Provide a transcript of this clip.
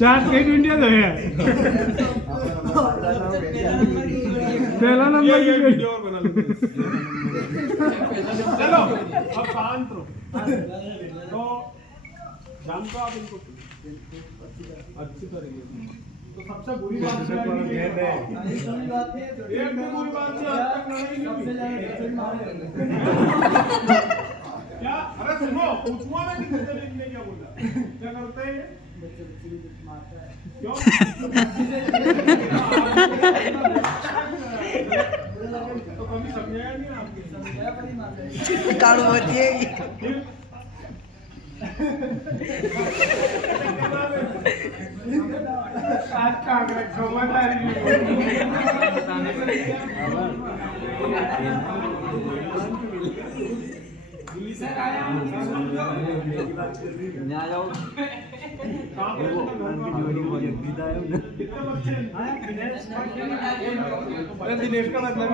चार state India तो है पहला नंबर की वीडियो और बना लेते चलो अब शांत रहो तो जानते हो आप इनको अच्छी तरीके से तो सबसे बुरी बात क्या है एक भी बुरी बात से आज तक लड़ाई नहीं क्या अरे सुनो पूछूंगा मैं कि तुमने क्या बोला क्या करते हैं क्यों तो कभी समझाया नहीं आपने काल होती है आज का अगर समझदारी दिनेश का मतलब